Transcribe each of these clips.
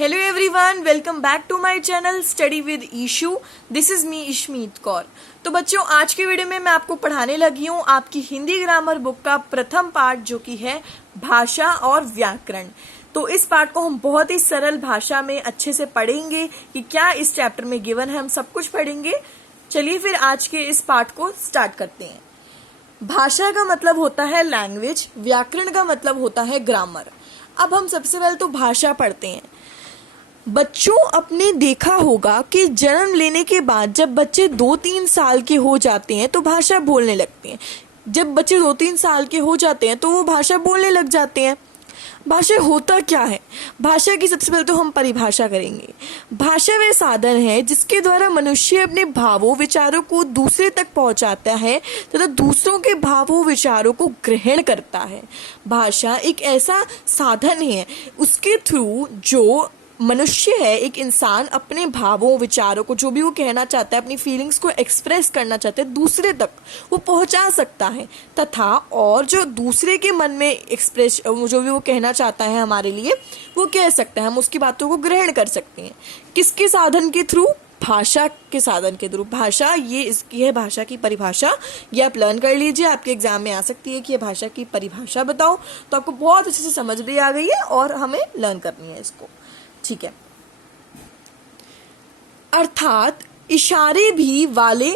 Hello everyone, welcome back to my channel study with Ishu. This is me Ishmeet Kaur. तो बच्चों, आज के वीडियो में मैं आपको पढ़ाने लगी हूँ आपकी हिंदी ग्रामर बुक का प्रथम पार्ट, जो कि है भाषा और व्याकरण। तो इस पार्ट को हम बहुत ही सरल भाषा में अच्छे से पढ़ेंगे कि क्या इस चैप्टर में गिवन है, हम सब कुछ पढ़ेंगे। चलिए फिर आज के इस पार्ट को स्टार्ट करते हैं। भाषा का मतलब होता है लैंग्वेज, व्याकरण का मतलब होता है ग्रामर। अब हम सबसे पहले तो भाषा पढ़ते हैं। बच्चों, आपने देखा होगा कि जन्म लेने के बाद जब बच्चे 2-3 साल के हो जाते हैं तो भाषा बोलने लगते हैं। जब बच्चे 2-3 साल के हो जाते हैं तो वो भाषा बोलने लग जाते हैं। भाषा होता क्या है? भाषा की सबसे पहले तो हम परिभाषा करेंगे। भाषा वह साधन है जिसके द्वारा मनुष्य अपने भावों विचारों को दूसरे तक पहुंचाता है तथा दूसरों के भावों विचारों को ग्रहण करता है। भाषा एक ऐसा साधन है उसके थ्रू जो मनुष्य है, एक इंसान अपने भावों विचारों को, जो भी वो कहना चाहता है, अपनी फीलिंग्स को एक्सप्रेस करना चाहता है, दूसरे तक वो पहुंचा सकता है तथा और जो दूसरे के मन में एक्सप्रेस जो भी वो कहना चाहता है हमारे लिए, वो कह सकता है। हम उसकी बातों को ग्रहण कर सकते हैं। किसके साधन के थ्रू? भाषा के साधन के थ्रू। भाषा ये इसकी है भाषा की परिभाषा। ये आप लर्न कर लीजिए, आपके एग्जाम में आ सकती है कि ये भाषा की परिभाषा बताओ, तो आपको बहुत अच्छे से समझ भी आ गई है और हमें लर्न करनी है इसको। ठीक है। अर्थात इशारे भी वाले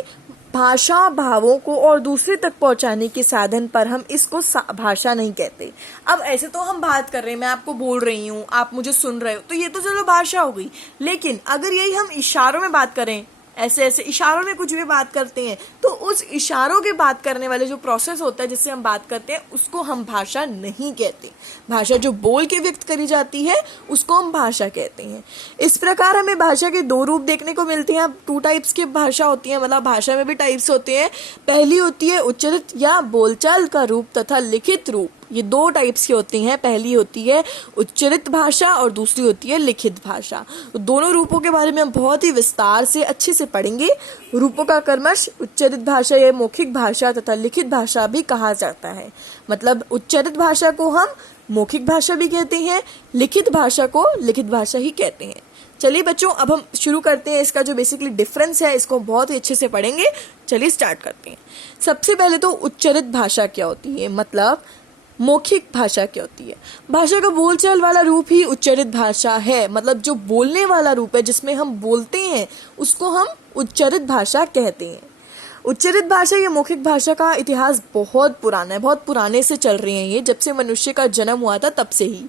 भाषा भावों को और दूसरे तक पहुंचाने के साधन पर हम इसको भाषा नहीं कहते। अब ऐसे तो हम बात कर रहे हैं, मैं आपको बोल रही हूँ, आप मुझे सुन रहे हो, तो ये तो चलो भाषा हो गई। लेकिन अगर यही हम इशारों में बात करें, ऐसे ऐसे इशारों में कुछ भी बात करते हैं, तो उस इशारों के बात करने वाले जो प्रोसेस होता है जिससे हम बात करते हैं, उसको हम भाषा नहीं कहते। भाषा जो बोल के व्यक्त करी जाती है उसको हम भाषा कहते हैं। इस प्रकार हमें भाषा के 2 रूप देखने को मिलते हैं। अब 2 टाइप्स की भाषा होती है, मतलब भाषा में भी टाइप्स होते हैं। पहली होती है उच्चारित या बोलचाल का रूप तथा लिखित रूप। ये 2 टाइप्स की होती हैं। पहली होती है उच्चारित भाषा और दूसरी होती है लिखित भाषा। तो दोनों रूपों के बारे में हम बहुत ही विस्तार से अच्छे से पढ़ेंगे। रूपों का क्रमश उच्चारित भाषा या मौखिक भाषा तथा लिखित भाषा भी कहा जाता है। मतलब उच्चारित भाषा को हम मौखिक भाषा भी कहते हैं, लिखित भाषा को लिखित भाषा ही कहते हैं। चलिए बच्चों, अब हम शुरू करते हैं। इसका जो बेसिकली डिफरेंस है इसको बहुत ही अच्छे से पढ़ेंगे। चलिए स्टार्ट करते हैं। सबसे पहले तो उच्चारित भाषा क्या होती है, मतलब मौखिक भाषा क्या होती है। भाषा का बोलचाल वाला रूप ही उच्चारित भाषा है। मतलब जो बोलने वाला रूप है जिसमें हम बोलते हैं उसको हम उच्चारित भाषा कहते हैं। उच्चारित भाषा या मौखिक भाषा का इतिहास बहुत पुराना है, बहुत पुराने से चल रही है। ये जब से मनुष्य का जन्म हुआ था तब से ही,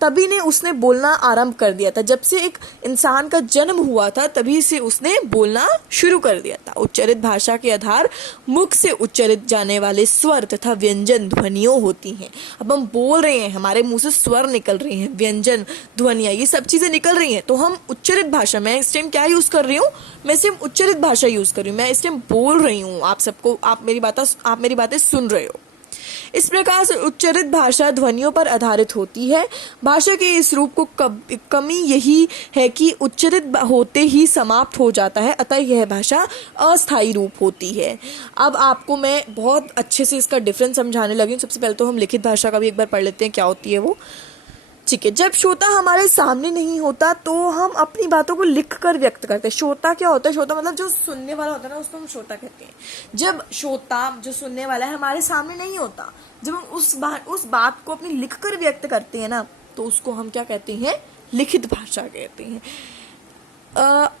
तभी ने उसने बोलना आरंभ कर दिया था। जब से एक इंसान का जन्म हुआ था तभी से उसने बोलना शुरू कर दिया था। उच्चारित भाषा के आधार मुख से उच्चारित जाने वाले स्वर तथा व्यंजन ध्वनियों होती हैं। अब हम बोल रहे हैं, हमारे मुंह से स्वर निकल रहे हैं, व्यंजन ध्वनियाँ, ये सब चीजें निकल रही हैं, तो हम उच्चारित भाषा, मैं इस टाइम क्या यूज कर रही हूँ, मैं सिर्फ उच्चारित भाषा यूज कर रही हूँ। मैं इस टाइम बोल रही हूँ आप सबको, आप मेरी बातें सुन रहे हो। इस प्रकार से उच्चारित भाषा ध्वनियों पर आधारित होती है। भाषा के इस रूप को कमी यही है कि उच्चारित होते ही समाप्त हो जाता है, अतः यह भाषा अस्थायी रूप होती है। अब आपको मैं बहुत अच्छे से इसका डिफरेंस समझाने लगी हूँ। सबसे पहले तो हम लिखित भाषा का भी एक बार पढ़ लेते हैं, क्या होती है वो। ठीक है। जब श्रोता हमारे सामने नहीं होता तो हम अपनी बातों को लिख कर व्यक्त करते हैं। श्रोता क्या होता है? श्रोता मतलब जो सुनने वाला होता है ना, उसको हम श्रोता कहते हैं। जब श्रोता, जो सुनने वाला है, हमारे सामने नहीं होता, जब हम उस बात को अपनी लिख कर व्यक्त करते हैं ना, तो उसको हम क्या कहते हैं? लिखित भाषा कहते हैं।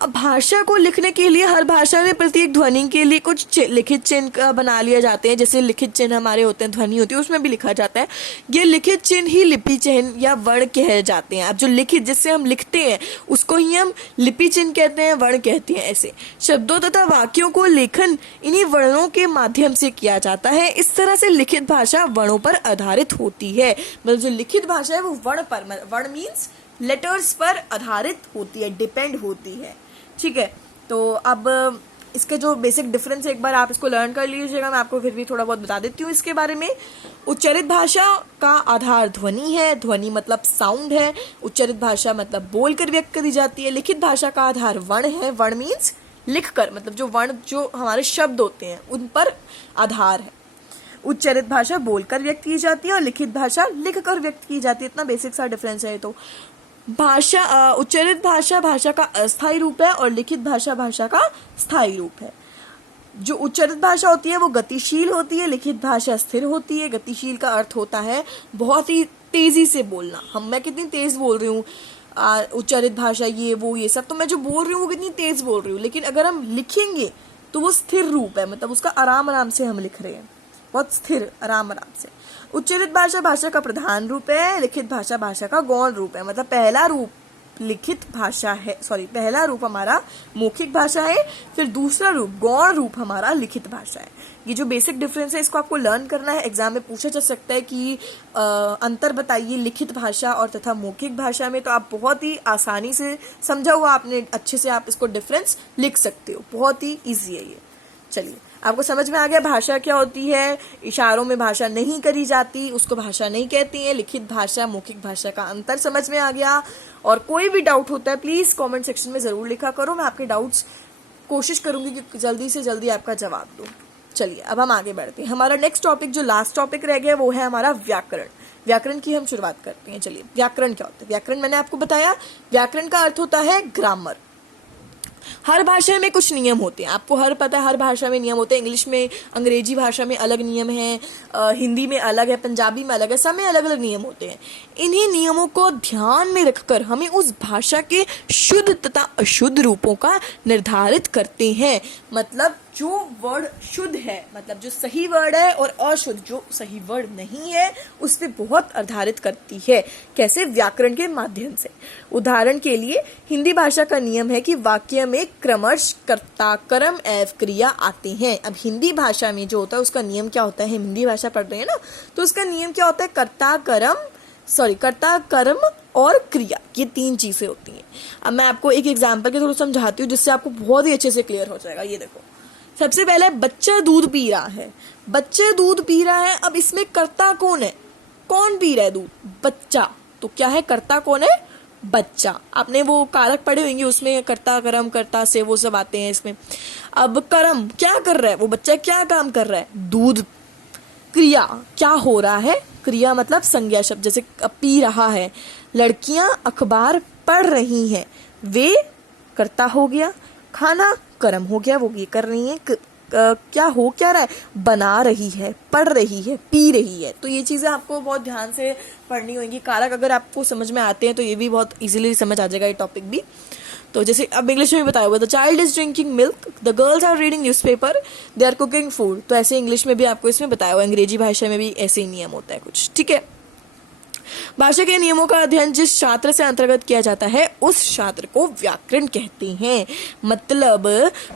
भाषा को लिखने के लिए हर भाषा में प्रत्येक ध्वनि के लिए कुछ लिखित चिन्ह बना लिए जाते हैं। जैसे लिखित चिन्ह हमारे होते हैं, ध्वनि होती है, उसमें भी लिखा जाता है। ये लिखित चिन्ह ही लिपि चिन्ह या वर्ण कहे जाते हैं। अब जो लिखित, जिससे हम लिखते हैं, उसको ही हम लिपि चिन्ह कहते हैं, वर्ण कहते हैं। ऐसे शब्दों तथा वाक्यों को लेखन इन्हीं वर्णों के माध्यम से किया जाता है। इस तरह से लिखित भाषा वर्णों पर आधारित होती है। मतलब जो लिखित भाषा है वो वर्ण पर, वर्ण मीन्स लेटर्स पर आधारित होती है, डिपेंड होती है। ठीक है। तो अब इसके जो बेसिक डिफरेंस है एक बार आप इसको लर्न कर लीजिएगा। मैं आपको फिर भी थोड़ा बहुत बता देती हूँ इसके बारे में। उच्चारित भाषा का आधार ध्वनि है, ध्वनि मतलब साउंड है। उच्चारित भाषा मतलब बोलकर व्यक्त करी जाती है। लिखित भाषा का आधार वर्ण है, वर्ण मीन्स लिखकर, मतलब जो वर्ण, जो हमारे शब्द होते हैं उन पर आधार है। उच्चारित भाषा बोलकर व्यक्त की जाती है और लिखित भाषा लिखकर व्यक्त की जाती है। इतना बेसिक सा डिफरेंस है। तो भाषा उच्चरित भाषा भाषा का अस्थायी रूप है और लिखित भाषा भाषा का स्थायी रूप है। जो उच्चरित भाषा होती है वो गतिशील होती है, लिखित भाषा स्थिर होती है। गतिशील का अर्थ होता है बहुत ही तेजी से बोलना। मैं कितनी तेज बोल रही हूँ, उच्चरित भाषा ये वो ये सब, तो मैं जो बोल रही हूँ वो कितनी तेज बोल रही हूँ। लेकिन अगर हम लिखेंगे तो वो स्थिर रूप है, मतलब उसका आराम आराम से हम लिख रहे हैं, बहुत स्थिर, आराम आराम से। उच्चरित भाषा भाषा का प्रधान रूप है, लिखित भाषा भाषा का गौण रूप है। मतलब पहला रूप लिखित भाषा है, पहला रूप हमारा मौखिक भाषा है, फिर दूसरा रूप गौण रूप हमारा लिखित भाषा है। ये जो बेसिक डिफरेंस है इसको आपको लर्न करना है। एग्जाम में पूछा जा सकता है कि अंतर बताइए लिखित भाषा और तथा मौखिक भाषा में, तो आप बहुत ही आसानी से समझा हुआ आपने, अच्छे से आप इसको डिफरेंस लिख सकते हो, बहुत ही ईजी है ये। चलिए, आपको समझ में आ गया भाषा क्या होती है। इशारों में भाषा नहीं करी जाती, उसको भाषा नहीं कहती है। लिखित भाषा मौखिक भाषा का अंतर समझ में आ गया। और कोई भी डाउट होता है प्लीज कमेंट सेक्शन में जरूर लिखा करो, मैं आपके डाउट्स कोशिश करूंगी कि जल्दी से जल्दी आपका जवाब दूं। चलिए, अब हम आगे बढ़ते हैं। हमारा नेक्स्ट टॉपिक, जो लास्ट टॉपिक रह गया, वो है हमारा व्याकरण। व्याकरण की हम शुरुआत करते हैं। चलिए, व्याकरण क्या होता है? व्याकरण मैंने आपको बताया, व्याकरण का अर्थ होता है ग्रामर। हर भाषा में कुछ नियम होते हैं, आपको हर पता है, हर भाषा में नियम होते हैं। इंग्लिश में, अंग्रेजी भाषा में अलग नियम है, हिंदी में अलग है, पंजाबी में अलग है, सब में अलग अलग नियम होते हैं। इन्हीं नियमों को ध्यान में रखकर हमें उस भाषा के शुद्ध तथा अशुद्ध रूपों का निर्धारित करते हैं। मतलब जो वर्ड शुद्ध है, मतलब जो सही वर्ड है, और अशुद्ध जो सही वर्ड नहीं है, उस पे बहुत आधारित करती है। कैसे? व्याकरण के माध्यम से। उदाहरण के लिए हिंदी भाषा का नियम है कि वाक्य में क्रमश कर्ता कर्म एवं क्रिया आते हैं। अब हिंदी भाषा में जो होता है उसका नियम क्या होता है? हिंदी भाषा पढ़ रहे हैं ना, तो उसका नियम क्या होता है? कर्ता कर्म और क्रिया, ये तीन चीजें होती हैं। अब मैं आपको एक एग्जाम्पल के थ्रू समझाती हूँ जिससे आपको बहुत ही अच्छे से क्लियर हो जाएगा। ये देखो, सबसे पहले बच्चा दूध पी रहा है। बच्चा दूध पी रहा है, अब इसमें कर्ता कौन है? कौन पी रहा है दूध? बच्चा। तो क्या है? कर्ता कौन है? बच्चा। आपने वो कारक पढ़े होंगे, उसमें कर्ता कर्म कर्ता से वो सब आते हैं इसमें। अब कर्म क्या कर रहा है? वो बच्चा क्या काम कर रहा है? दूध। क्रिया क्या हो रहा है? क्रिया मतलब संज्ञा शब्द, जैसे पी रहा है। लड़कियां अखबार पढ़ रही हैं, वे कर्ता हो गया। खाना कर्म हो गया, वो ये कर रही है। क्या हो क्या रहा है? बना रही है, पढ़ रही है, पी रही है। तो ये चीजें आपको बहुत ध्यान से पढ़नी होंगी। कारक अगर आपको समझ में आते हैं तो ये भी बहुत इजीली समझ आ जाएगा ये टॉपिक भी। तो जैसे अब इंग्लिश में भी बताया हुआ, the child is drinking milk, the girls are reading newspaper, they are cooking food. तो ऐसे इंग्लिश में भी आपको इसमें बताया हुआ, अंग्रेजी भाषा में भी ऐसे ही नियम होता है कुछ। ठीक है, भाषा के नियमों का अध्ययन जिस शास्त्र से अंतर्गत किया जाता है उस शास्त्र को व्याकरण कहते हैं। मतलब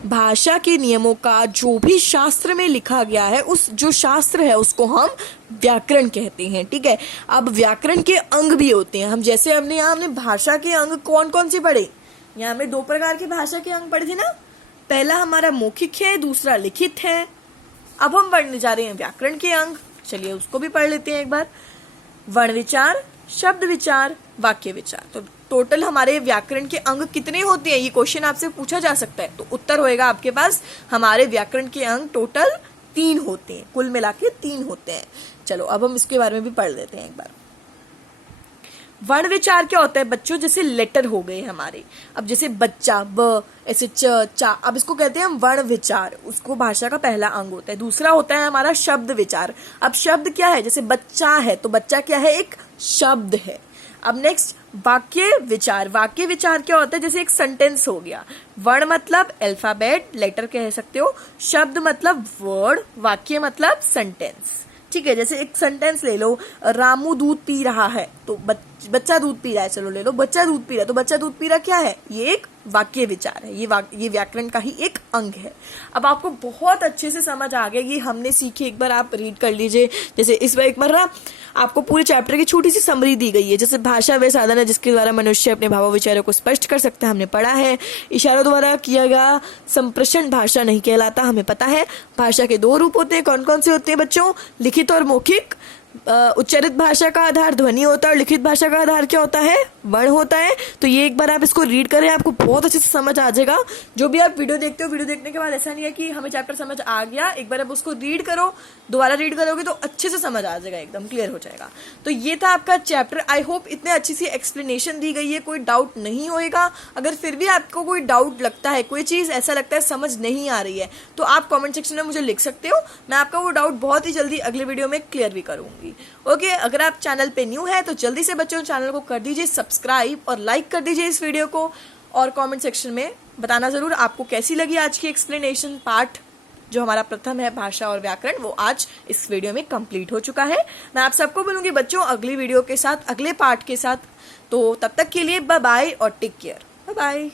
भाषा के नियमों का जो भी शास्त्र में लिखा गया है, उस जो शास्त्र है उसको हम व्याकरण कहते हैं। ठीक है, अब व्याकरण के अंग भी होते हैं। हम जैसे हमने भाषा के अंग कौन कौन से पढ़े? यहाँ हमने दो प्रकार की भाषा के अंग पढ़े थे ना। पहला हमारा मौखिक है, दूसरा लिखित है। अब हम पढ़ने जा रहे हैं व्याकरण के अंग। चलिए उसको भी पढ़ लेते हैं एक बार। वर्ण विचार, शब्द विचार, वाक्य विचार। तो टोटल हमारे व्याकरण के अंग कितने होते हैं? ये क्वेश्चन आपसे पूछा जा सकता है। तो उत्तर होएगा आपके पास, हमारे व्याकरण के अंग टोटल 3 होते हैं, कुल मिला के 3 होते हैं। चलो अब हम इसके बारे में भी पढ़ लेते हैं एक बार। वर्ण विचार क्या होता है बच्चों? जैसे लेटर हो गए हमारे, अब जैसे बच्चा ब, ऐसे चा, अब इसको कहते हैं हम वर्ण विचार। उसको भाषा का पहला अंग होता है। दूसरा होता है हमारा शब्द विचार। अब शब्द क्या है? जैसे बच्चा है तो बच्चा क्या है? एक शब्द है। अब नेक्स्ट वाक्य विचार। वाक्य विचार क्या होता है? जैसे एक सेंटेंस हो गया। वर्ण मतलब अल्फाबेट, लेटर कह सकते हो। शब्द मतलब वर्ड, वाक्य मतलब सेंटेंस। ठीक है, जैसे एक सेंटेंस ले लो, रामू दूध पी रहा है, तो बच्चा दूध पी रहा है। चलो ले लो, बच्चा दूध पी रहा है, तो बच्चा दूध पी रहा क्या है? ये एक वाक्य विचार है। ये व्याकरण का ही एक अंग है। अब आपको बहुत अच्छे से समझ आ गया। ये हमने सीखे, एक बार आप रीड कर लीजिए। जैसे इस बार एक बार ना आपको पूरे चैप्टर की छोटी सी समरी दी गई है। जैसे भाषा वे साधन है जिसके द्वारा मनुष्य अपने भाव विचारों को स्पष्ट कर सकता है, हमने पढ़ा है। इशारों द्वारा किया गया संप्रेषण भाषा नहीं कहलाता, हमें पता है। भाषा के 2 रूप होते हैं, कौन कौन से होते हैं बच्चों? लिखित और मौखिक। उच्चारित भाषा का आधार ध्वनि होता है और लिखित भाषा का आधार क्या होता है, वर्ण होता है। तो ये एक बार आप इसको रीड करें, आपको बहुत अच्छे से समझ आ जाएगा। जो भी आप वीडियो देखते हो, वीडियो देखने के बाद ऐसा नहीं है कि हमें चैप्टर समझ आ गया, एक बार आप उसको रीड करो, दोबारा रीड करोगे तो अच्छे से समझ आ जाएगा, एकदम क्लियर हो जाएगा। तो ये था आपका चैप्टर। आई होप इतने अच्छी सी एक्सप्लेनेशन दी गई है, कोई डाउट नहीं होएगा। अगर फिर भी आपको कोई डाउट लगता है, कोई चीज़ ऐसा लगता है समझ नहीं आ रही है, तो आप कमेंट सेक्शन में मुझे लिख सकते हो, मैं आपका वो डाउट बहुत ही जल्दी अगले वीडियो में क्लियर भी करूंगी। ओके, अगर आप चैनल पे न्यू है तो जल्दी से बच्चों चैनल को कर दीजिए सब्सक्राइब और लाइक कर दीजिए इस वीडियो को, और कमेंट सेक्शन में बताना जरूर आपको कैसी लगी आज की एक्सप्लेनेशन पार्ट जो हमारा प्रथम है भाषा और व्याकरण, वो आज इस वीडियो में कंप्लीट हो चुका है। मैं आप सबको बोलूंगी बच्चों अगली वीडियो के साथ, अगले पार्ट के साथ। तो तब तक के लिए बाय बाय और टेक केयर। Bye bye.